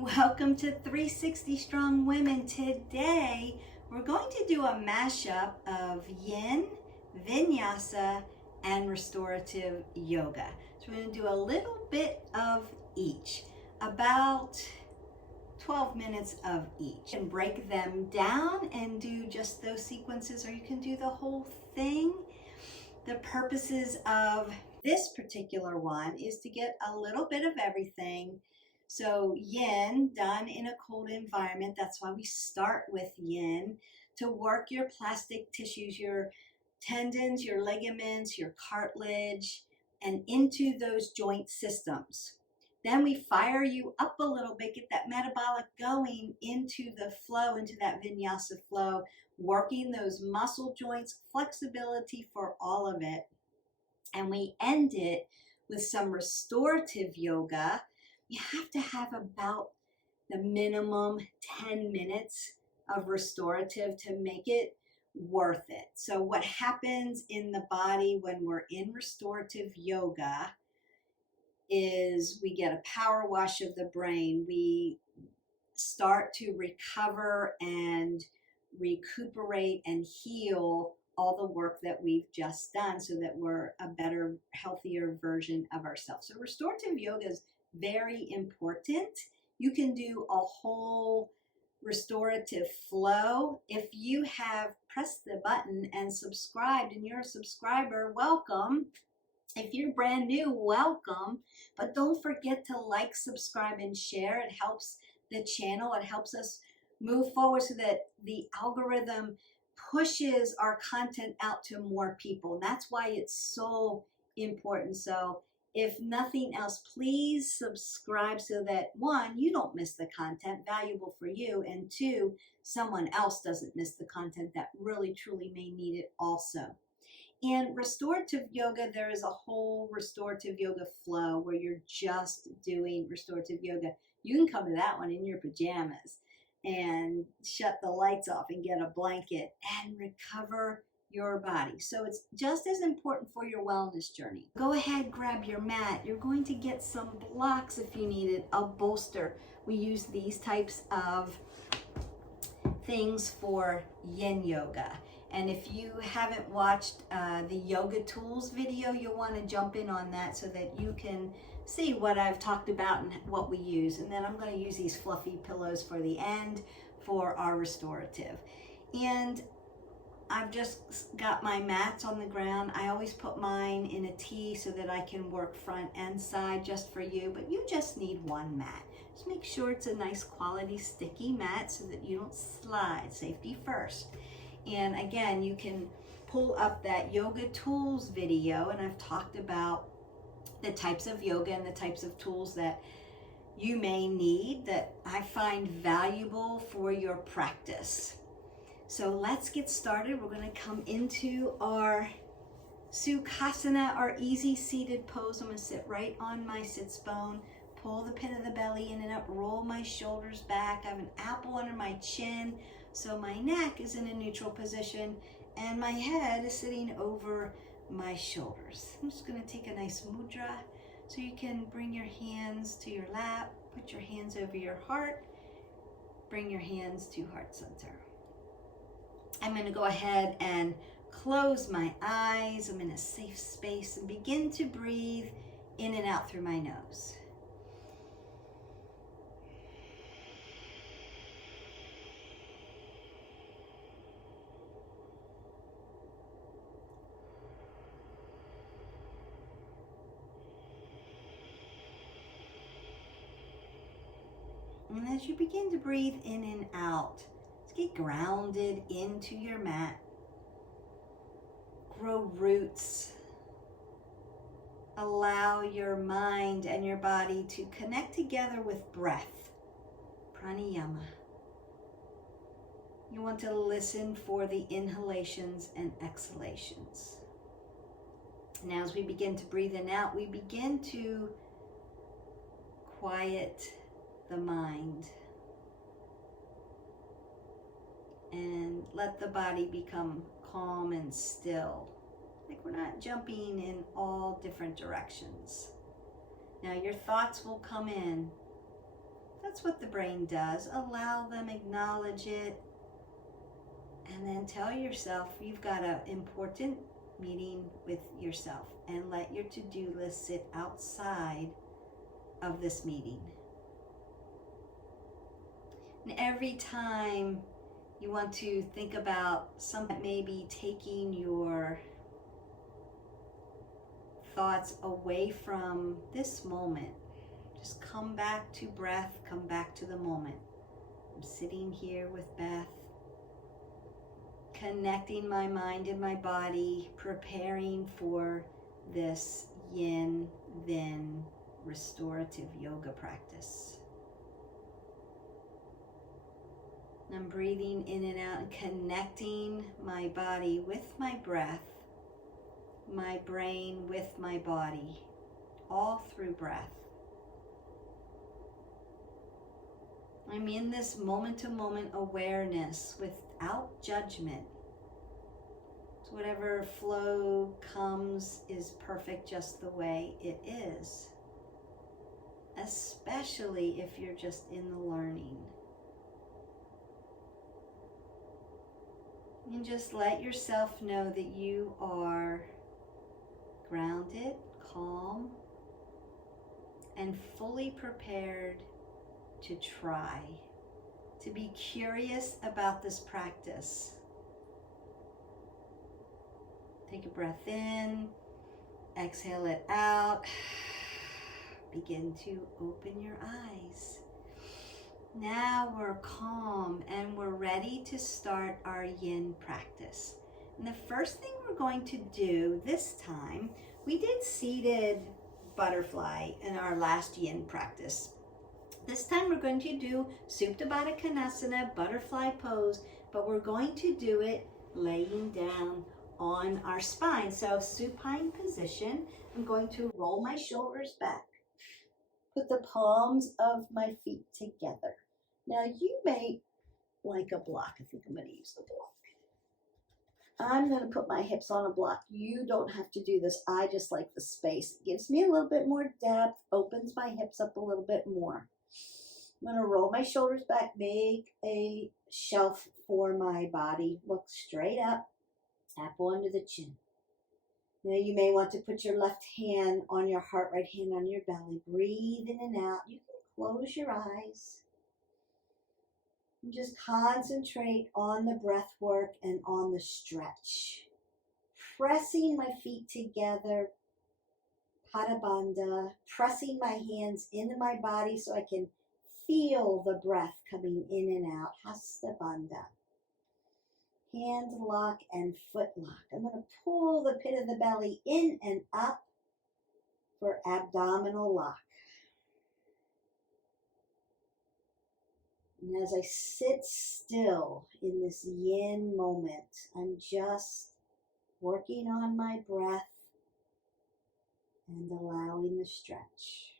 Welcome to 360 Strong Women. Today we're going to do a mashup of yin, vinyasa, and restorative yoga. So we're going to do a little bit of each, about 12 minutes of each, and break them down and do just those sequences, or you can do the whole thing. The purposes of this particular one is to get a little bit of everything. So yin, done in a cold environment, that's why we start with yin, to work your plastic tissues, your tendons, your ligaments, your cartilage, and into those joint systems. Then we fire you up a little bit, get that metabolic going into the flow, into that vinyasa flow, working those muscle joints, flexibility for all of it. And we end it with some restorative yoga. You have to have about the minimum 10 minutes of restorative to make it worth it. So what happens in the body when we're in restorative yoga is we get a power wash of the brain. We start to recover and recuperate and heal all the work that we've just done so that we're a better, healthier version of ourselves. So restorative yoga is very important. You can do a whole restorative flow. If you have pressed the button and subscribed and you're a subscriber, welcome. If you're brand new, welcome. But don't forget to like, subscribe, and share. It helps the channel. It helps us move forward so that the algorithm pushes our content out to more people. And that's why it's so important. So if nothing else, please subscribe so that one, you don't miss the content, valuable for you, and two, someone else doesn't miss the content that really truly may need it also. And restorative yoga, there is a whole restorative yoga flow where you're just doing restorative yoga. You can come to that one in your pajamas and shut the lights off and get a blanket and recover your body. So it's just as important for your wellness journey. Go ahead, grab your mat. You're going to get some blocks if you need it, a bolster. We use these types of things for yin yoga. And if you haven't watched the yoga tools video, you'll want to jump in on that so that you can see what I've talked about and what we use. And then I'm going to use these fluffy pillows for the end for our restorative. And I've just got my mats on the ground. I always put mine in a T so that I can work front and side just for you, but you just need one mat. Just make sure it's a nice quality sticky mat so that you don't slide. Safety first. And again, you can pull up that yoga tools video, and I've talked about the types of yoga and the types of tools that you may need that I find valuable for your practice. So let's get started. We're going to come into our Sukhasana, our easy seated pose. I'm going to sit right on my sits bone, pull the pit of the belly in and up, roll my shoulders back. I have an apple under my chin, so my neck is in a neutral position and my head is sitting over my shoulders. I'm just going to take a nice mudra so you can bring your hands to your lap, put your hands over your heart, bring your hands to heart center. I'm going to go ahead and close my eyes. I'm in a safe space and begin to breathe in and out through my nose. And as you begin to breathe in and out, get grounded into your mat. Grow roots. Allow your mind and your body to connect together with breath. Pranayama. You want to listen for the inhalations and exhalations. Now as we begin to breathe in and out, we begin to quiet the mind. And let the body become calm and still. Like we're not jumping in all different directions. Now your thoughts will come in. That's what the brain does. Allow them, acknowledge it, and then tell yourself you've got an important meeting with yourself, and let your to-do list sit outside of this meeting. And every time you want to think about something that may be taking your thoughts away from this moment, just come back to breath, come back to the moment. I'm sitting here with Beth, connecting my mind and my body, preparing for this yin Vin restorative yoga practice. I'm breathing in and out and connecting my body with my breath, my brain with my body, all through breath. I'm in this moment-to-moment awareness without judgment. So whatever flow comes is perfect just the way it is, especially if you're just in the learning. And just let yourself know that you are grounded, calm, and fully prepared to try, to be curious about this practice. Take a breath in, exhale it out. Begin to open your eyes. Now we're calm and we're ready to start our yin practice. And the first thing we're going to do this time, we did seated butterfly in our last yin practice. This time we're going to do Supta Baddha Konasana, butterfly pose, but we're going to do it laying down on our spine. So supine position, I'm going to roll my shoulders back, put the palms of my feet together. Now you may like a block. I think I'm going to use the block. I'm going to put my hips on a block. You don't have to do this. I just like the space. It gives me a little bit more depth, opens my hips up a little bit more. I'm going to roll my shoulders back, make a shelf for my body. Look straight up, tap onto the chin. Now you may want to put your left hand on your heart, right hand on your belly. Breathe in and out. You can close your eyes. And just concentrate on the breath work and on the stretch. Pressing my feet together, Pada Bandha, pressing my hands into my body so I can feel the breath coming in and out, Hasta Bandha. Hand lock and foot lock. I'm going to pull the pit of the belly in and up for abdominal lock. And as I sit still in this yin moment, I'm just working on my breath and allowing the stretch.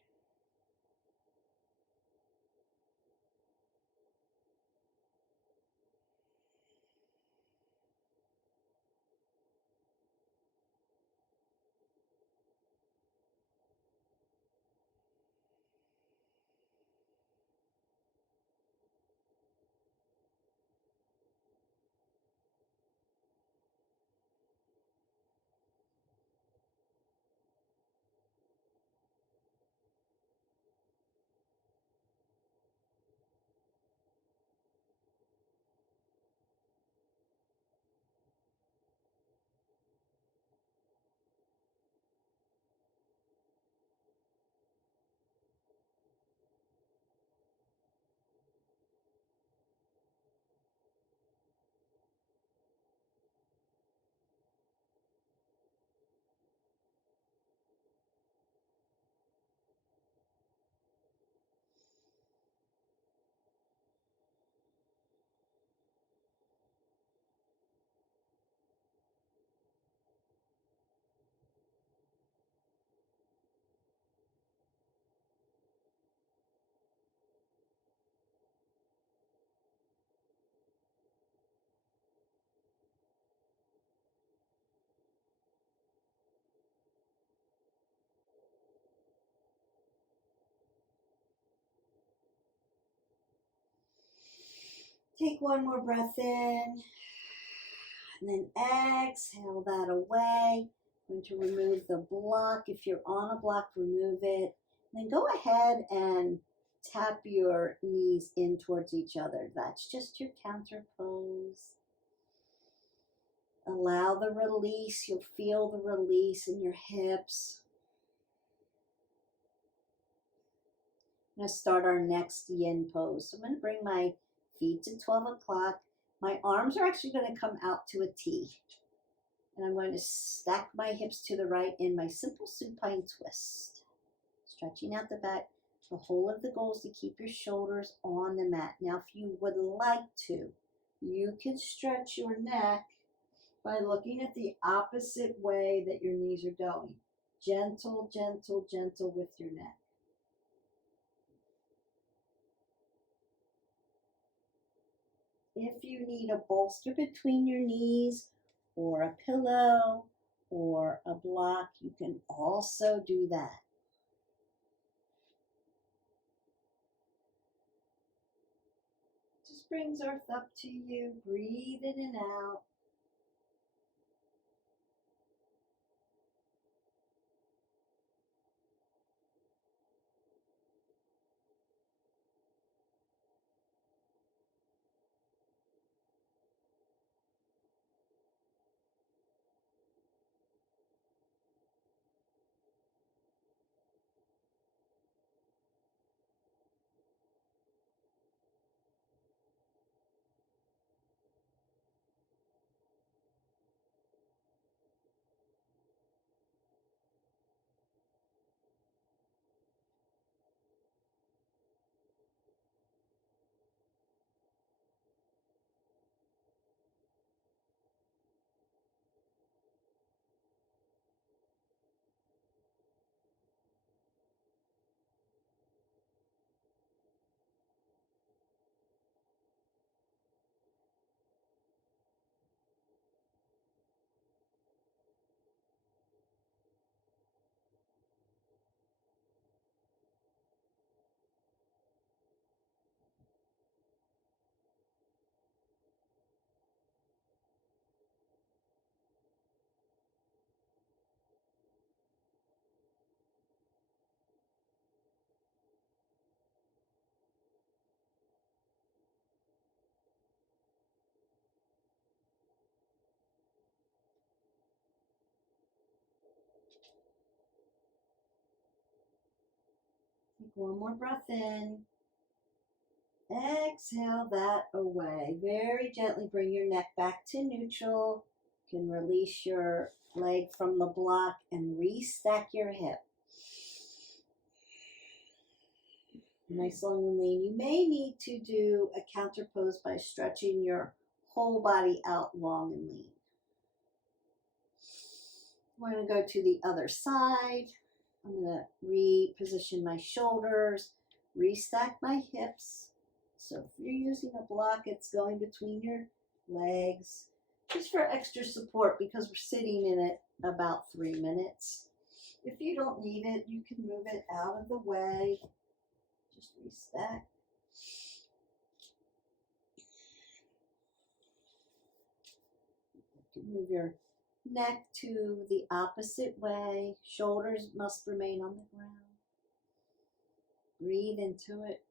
Take one more breath in, and then exhale that away. I'm going to remove the block. If you're on a block, remove it. And then go ahead and tap your knees in towards each other. That's just your counter pose. Allow the release. You'll feel the release in your hips. I'm going to start our next yin pose. So I'm going to bring my feet to 12 o'clock. My arms are actually going to come out to a T. And I'm going to stack my hips to the right in my simple supine twist. Stretching out the back. The whole of the goal is to keep your shoulders on the mat. Now, if you would like to, you can stretch your neck by looking at the opposite way that your knees are going. Gentle, gentle, gentle with your neck. If you need a bolster between your knees or a pillow or a block, you can also do that. Just brings earth up to you. Breathe in and out. Take one more breath in. Exhale that away. Very gently bring your neck back to neutral. You can release your leg from the block and restack your hip. Nice, long, and lean. You may need to do a counter pose by stretching your whole body out long and lean. We're going to go to the other side. I'm going to reposition my shoulders, restack my hips. So if you're using a block, it's going between your legs, just for extra support because we're sitting in it about 3 minutes. If you don't need it, you can move it out of the way. Just restack. You can move your neck to the opposite way. Shoulders must remain on the ground. Breathe into it.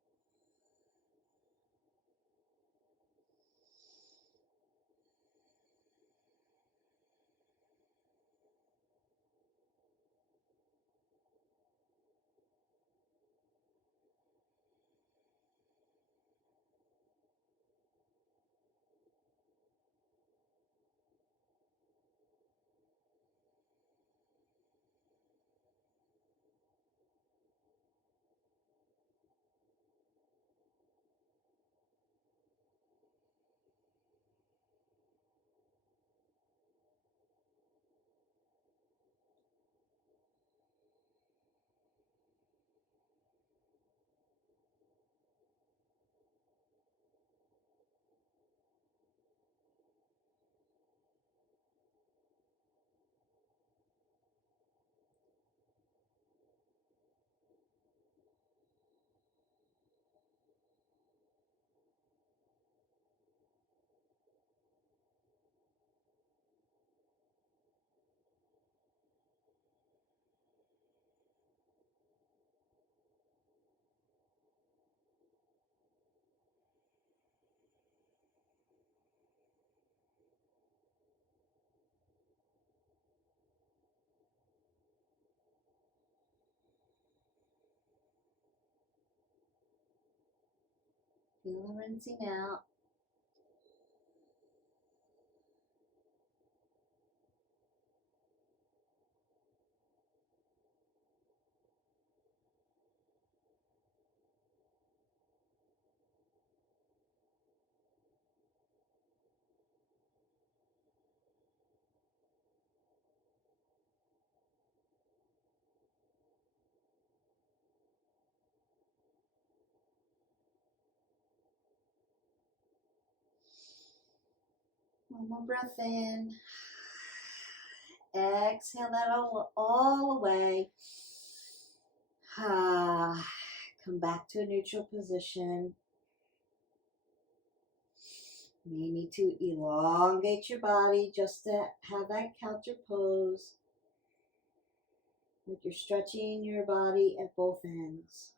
Feel the rinsing out. One more breath in. Exhale that all away. Come back to a neutral position. You may need to elongate your body just to have that counter pose. Like you're stretching your body at both ends.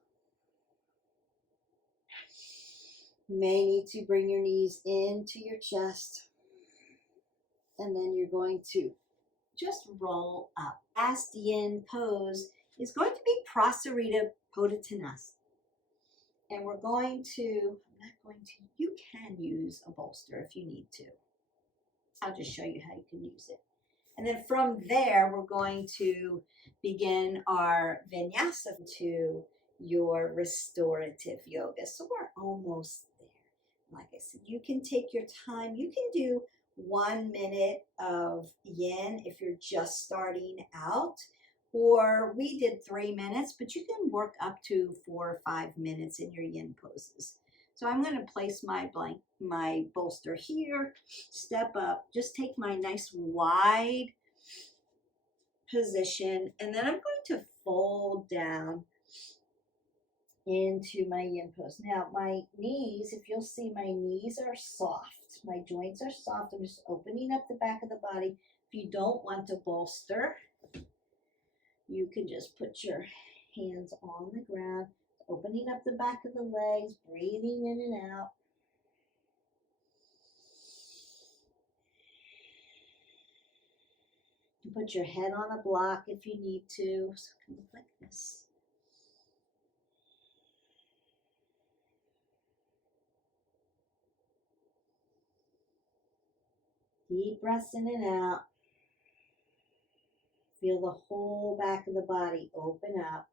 You may need to bring your knees into your chest. And then you're going to just roll up. Last yin pose is going to be Restorative Podottanasana. And we're going to, you can use a bolster if you need to. I'll just show you how you can use it. And then from there, we're going to begin our Vinyasa to your restorative yoga. So we're almost there. Like I said, you can take your time. You can do 1 minute of yin if you're just starting out, or we did 3 minutes, but you can work up to 4 or 5 minutes in your yin poses. So I'm going to place my bolster here, step up, just take my nice wide position, and then I'm going to fold down into my yin pose. Now my knees, if you'll see, my knees are soft. My joints are soft. I'm just opening up the back of the body. If you don't want to bolster, you can just put your hands on the ground, opening up the back of the legs, breathing in and out. You put your head on a block if you need to. So it can look like this. Deep breaths in and out. Feel the whole back of the body open up.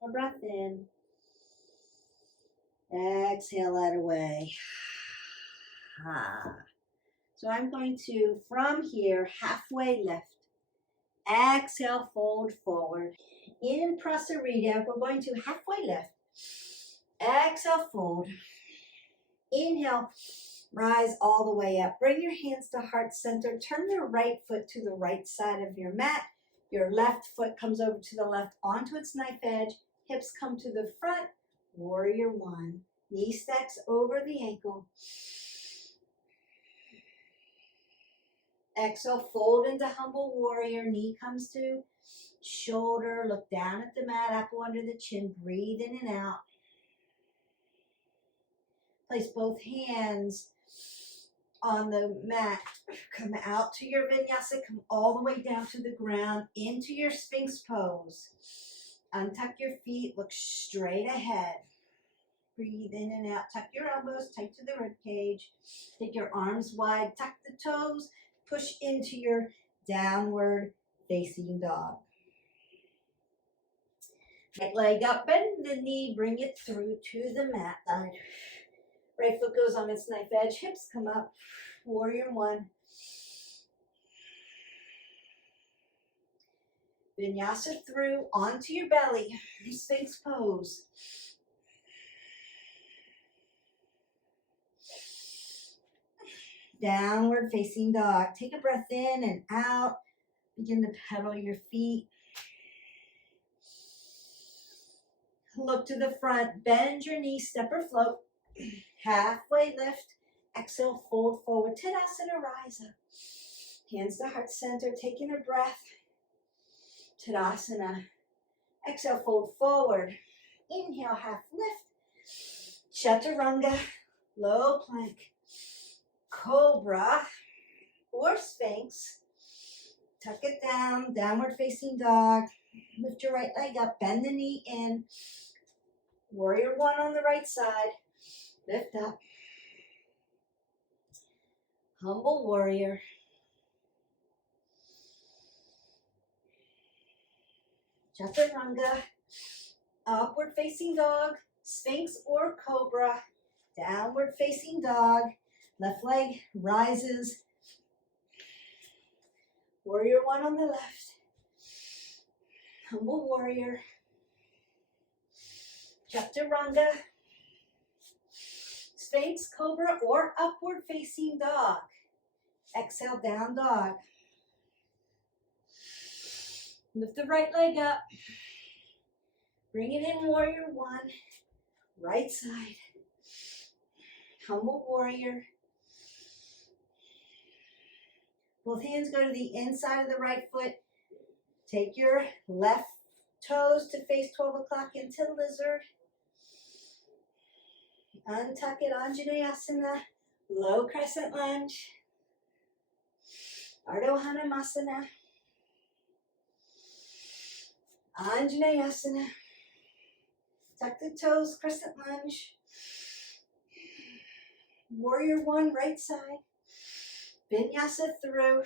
A breath in. Exhale that away. So I'm going to, from here, halfway lift. Exhale, fold forward. In Restorative, we're going to halfway lift. Exhale, fold. Inhale, rise all the way up. Bring your hands to heart center. Turn your right foot to the right side of your mat. Your left foot comes over to the left onto its knife edge. Hips come to the front. Warrior one. Knee stacks over the ankle. Exhale, fold into humble warrior. Knee comes to shoulder. Look down at the mat, apple under the chin. Breathe in and out. Place both hands on the mat. Come out to your vinyasa. Come all the way down to the ground into your Sphinx pose. Untuck your feet. Look straight ahead. Breathe in and out. Tuck your elbows tight to the rib cage. Take your arms wide. Tuck the toes. Push into your downward facing dog. Right leg up, bend the knee. Bring it through to the mat side. Right foot goes on its knife edge. Hips come up. Warrior one. Vinyasa through onto your belly. Sphinx pose. Downward facing dog. Take a breath in and out. Begin to pedal your feet. Look to the front. Bend your knees, step or float. Halfway lift. Exhale, fold forward. Tadasana, rise up. Hands to heart center, taking a breath. Tadasana. Exhale, fold forward. Inhale, half lift. Chaturanga, low plank. Cobra or Sphinx. Tuck it down, downward facing dog. Lift your right leg up, bend the knee in. Warrior one on the right side. Lift up. Humble warrior. Chaturanga. Upward facing dog. Sphinx or cobra. Downward facing dog. Left leg rises. Warrior one on the left. Humble warrior. Chaturanga. Sphinx, cobra, or upward facing dog. Exhale, down dog. Lift the right leg up. Bring it in, warrior one. Right side. Humble warrior. Both hands go to the inside of the right foot. Take your left toes to face 12 o'clock into lizard. Untuck it, Anjaneyasana, low crescent lunge. Ardha Hanumasana. Anjaneyasana. Tuck the toes, crescent lunge. Warrior one, right side. Vinyasa through.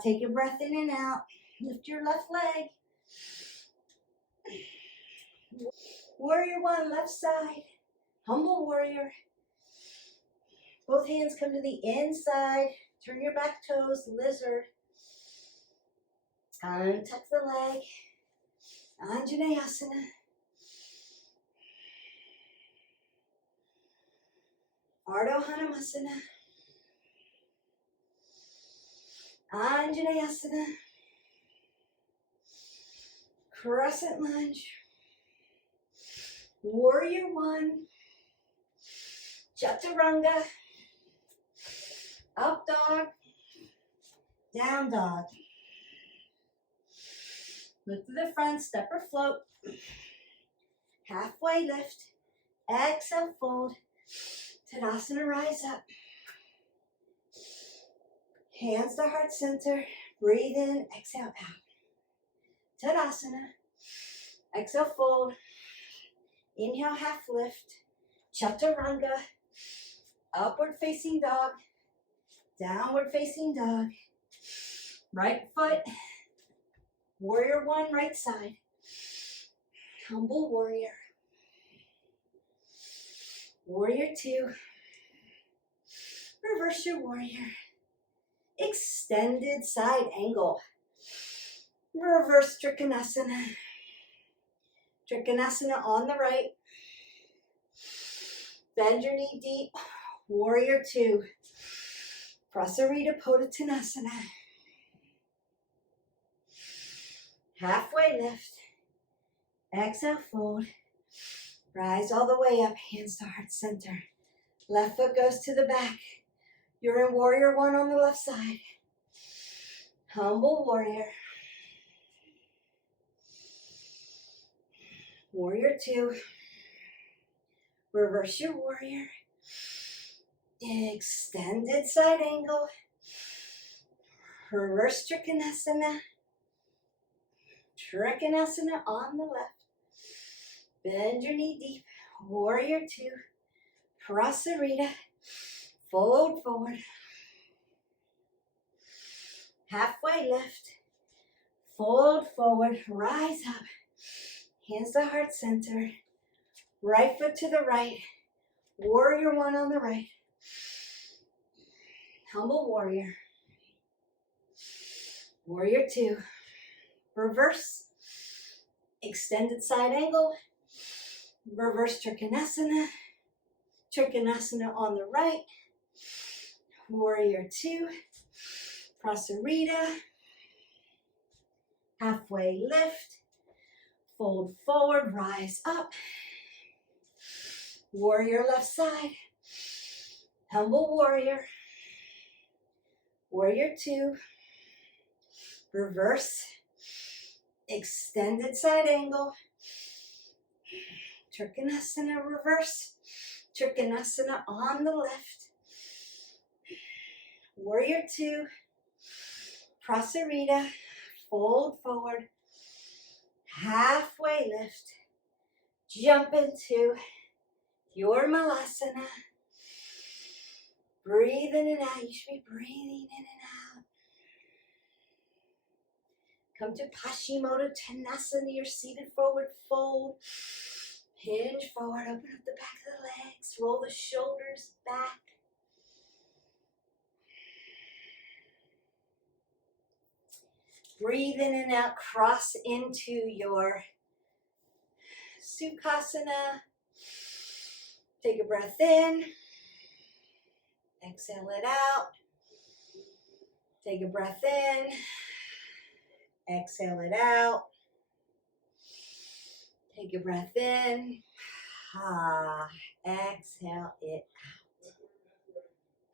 Take a breath in and out. Lift your left leg. Warrior one, left side. Humble warrior. Both hands come to the inside. Turn your back toes, lizard. Untuck the leg. Anjaneyasana. Ardha Hanumasana. Anjaneyasana. Crescent lunge. Warrior one. Chaturanga. Up dog. Down dog. Look to the front, step or float. Halfway lift. Exhale, fold. Tadasana, rise up. Hands to heart center. Breathe in, exhale out. Tadasana. Exhale, fold. Inhale, half lift. Chaturanga. Upward facing dog. Downward facing dog. Right foot. Warrior one, right side. Humble warrior. Warrior two. Reverse your warrior. Extended side angle. Reverse Trikonasana. Trikonasana on the right. Bend your knee deep. Warrior two. Prasarita Pottanasana. Halfway lift. Exhale, fold. Rise all the way up, hands to heart center. Left foot goes to the back. You're in warrior one on the left side. Humble warrior. Warrior two. Reverse your warrior. Extended side angle. Reverse Trikonasana. Trikonasana on the left. Bend your knee deep. Warrior two. Prasarita. Fold forward. Halfway lift. Fold forward. Rise up. Hands to heart center. Right foot to the right. Warrior one on the right. Humble warrior. Warrior two. Reverse. Extended side angle. Reverse Trikonasana. Trikonasana on the right. Warrior two. Prasarita. Halfway lift. Fold forward, rise up. Warrior left side. Humble warrior. Warrior two. Reverse. Extended side angle. Trikonasana reverse. Trikonasana on the left. Warrior two. Prasarita. Fold forward. Halfway lift. Jump into your malasana. Breathe in and out. You should be breathing in and out. Come to Paschimotto Tendasana, your seated forward fold. Hinge forward, open up the back of the legs, roll the shoulders back. Breathe in and out, cross into your Sukhasana. Take a breath in. Exhale it out. Take a breath in. Exhale it out. Take a breath in. Exhale it out.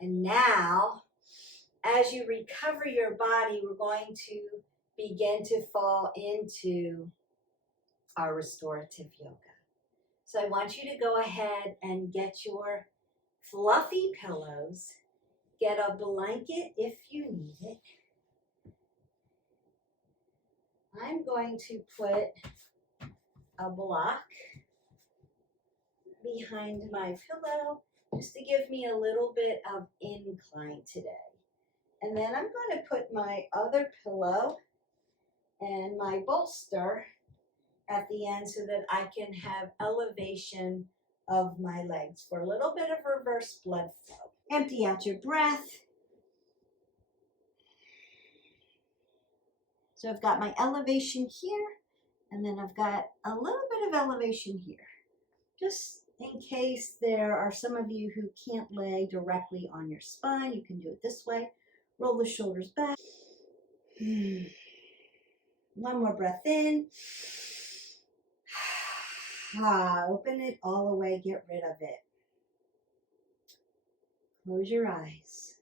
And now, as you recover your body, we're going to begin to fall into our restorative yoga. So I want you to go ahead and get your fluffy pillows. Get a blanket if you need it. I'm going to put a block behind my pillow just to give me a little bit of incline today. And then I'm going to put my other pillow and my bolster at the end so that I can have elevation of my legs for a little bit of reverse blood flow. Empty out your breath. So I've got my elevation here, and then I've got a little bit of elevation here. Just in case there are some of you who can't lay directly on your spine, you can do it this way. Roll the shoulders back. One more breath in. Open it all the way, get rid of it. Close your eyes.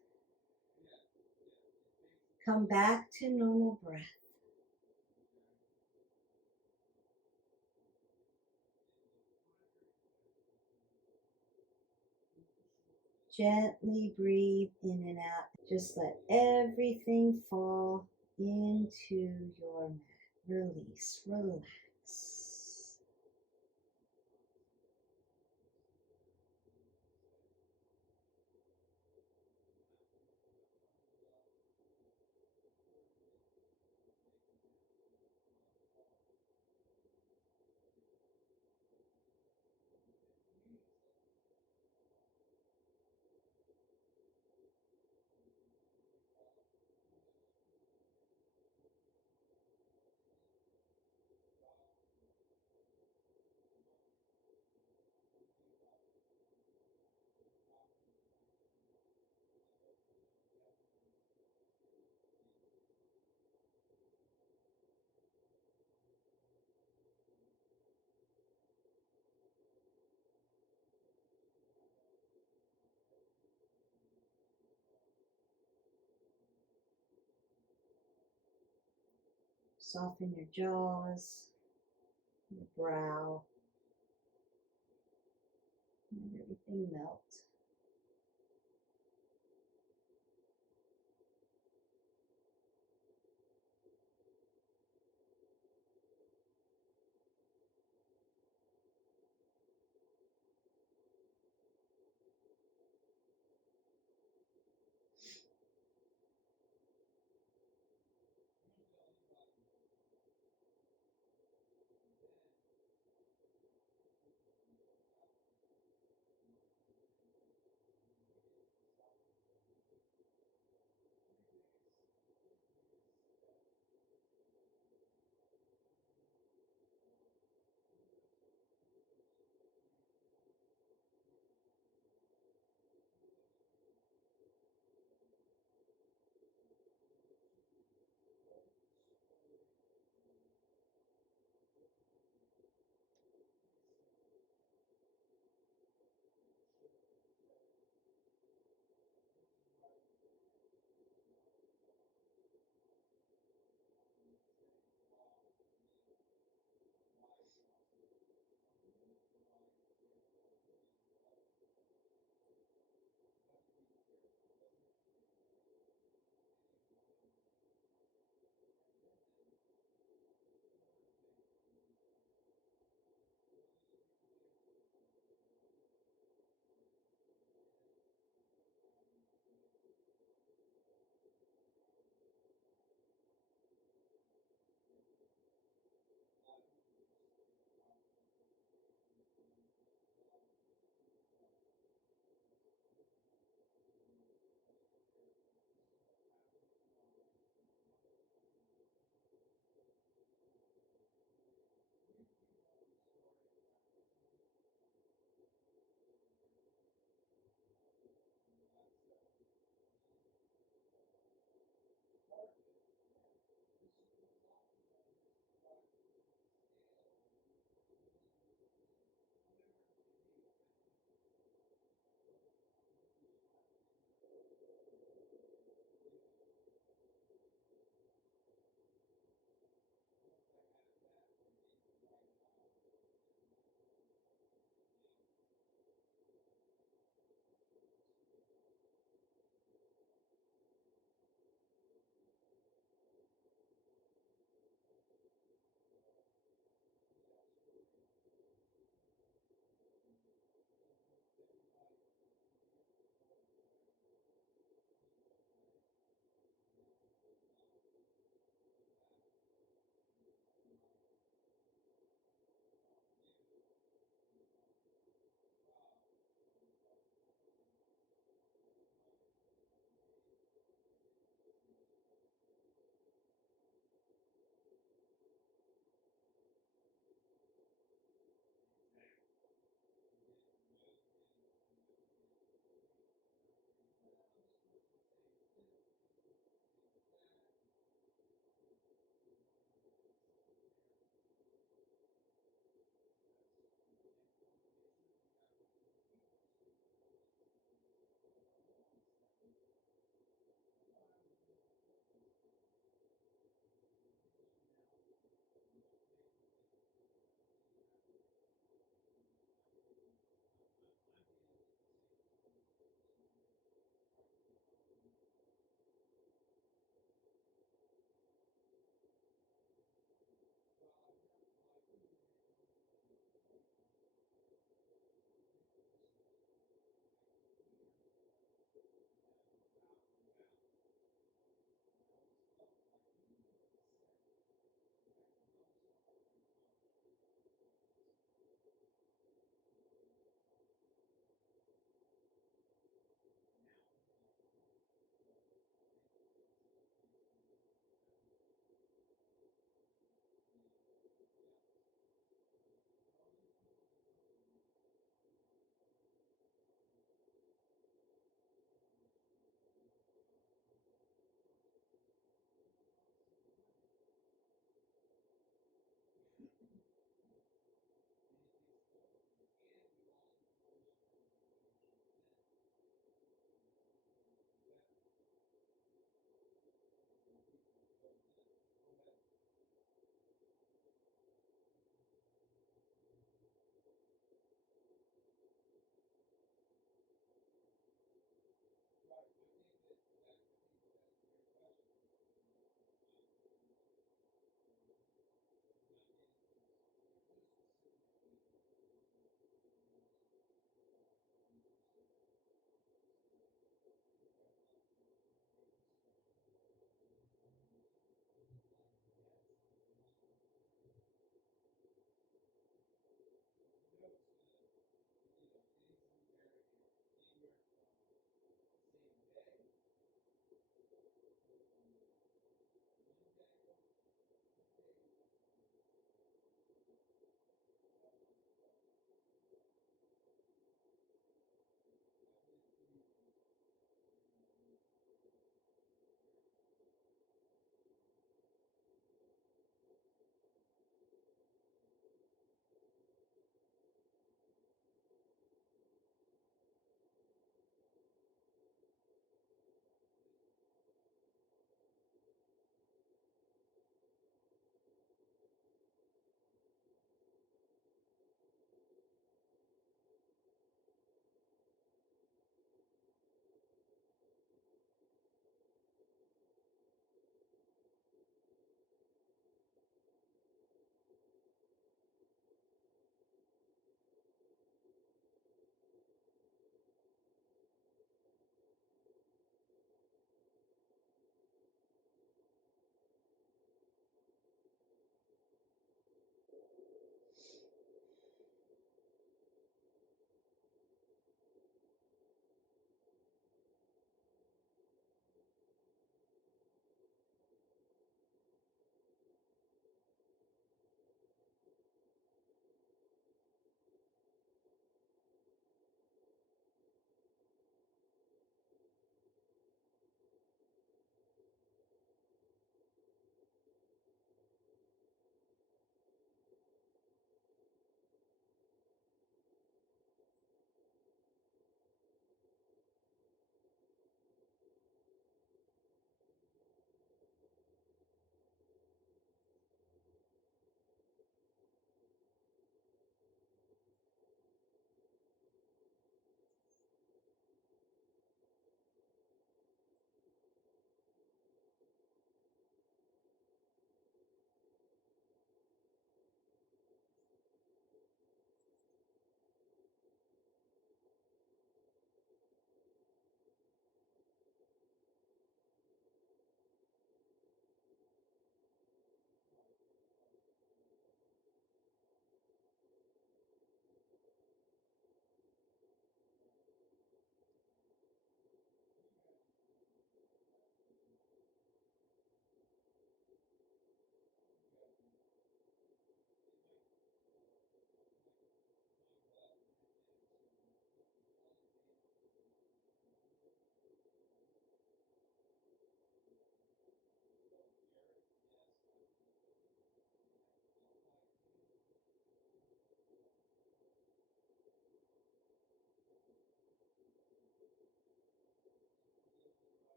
Come back to normal breath. Gently breathe in and out. Just let everything fall into your mat. Release, relax. Soften your jaws, your brow, and everything melt.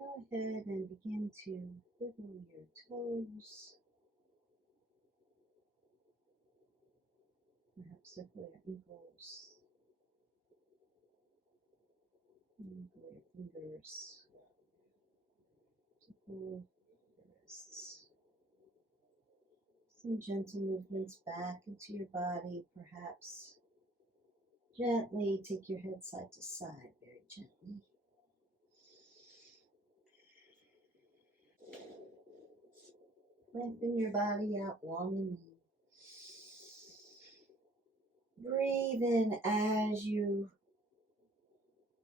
go ahead and begin to wiggle your toes. Perhaps circle your ankles. Wiggle your fingers. Circle your wrists. Some gentle movements back into your body, perhaps. Gently take your head side to side, very gently. Lengthen your body out long and lean. Breathe in as you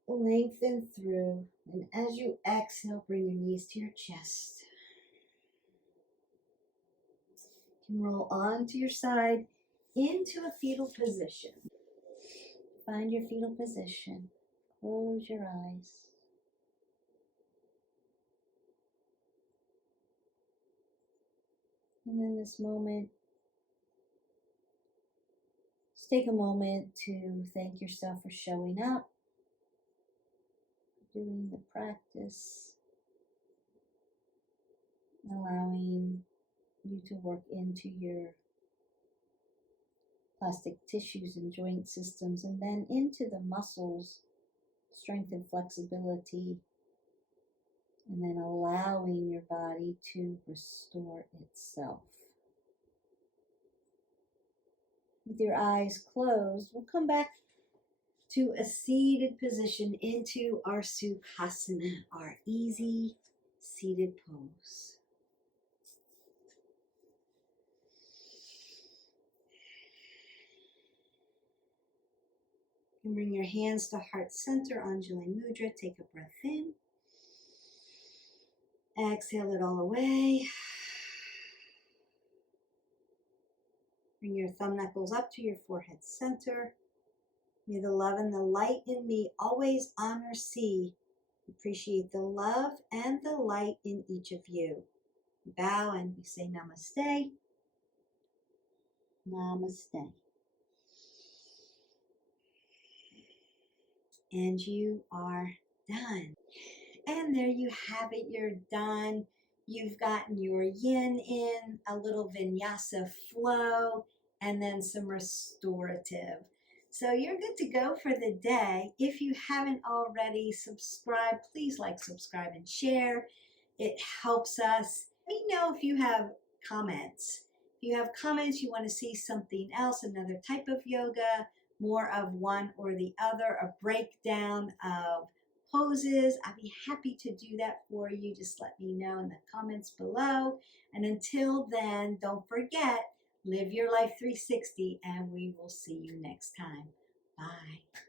lengthen through, and as you exhale, bring your knees to your chest. You can roll onto your side into a fetal position. Find your fetal position. Close your eyes. And in this moment, just take a moment to thank yourself for showing up, doing the practice, allowing you to work into your plastic tissues and joint systems, and then into the muscles, strength and flexibility, and then allowing your body to restore itself. With your eyes closed, we'll come back to a seated position into our Sukhasana, our easy seated pose. You can bring your hands to heart center, Anjali Mudra. Take a breath in. Exhale it all away. Bring your thumb knuckles up to your forehead center. May the love and the light in me always honor, see, appreciate the love and the light in each of you. Bow and we say namaste. Namaste. And you are done. And there you have it, you're done. You've gotten your yin in, a little vinyasa flow, and then some restorative. So you're good to go for the day. If you haven't already subscribed, please like, subscribe, and share. It helps us. Let me know if you have comments. If you have comments, you want to see something else, another type of yoga, more of one or the other, a breakdown of poses, I'd be happy to do that for you. Just let me know in the comments below. And until then, don't forget, live your life 360, and we will see you next time. Bye.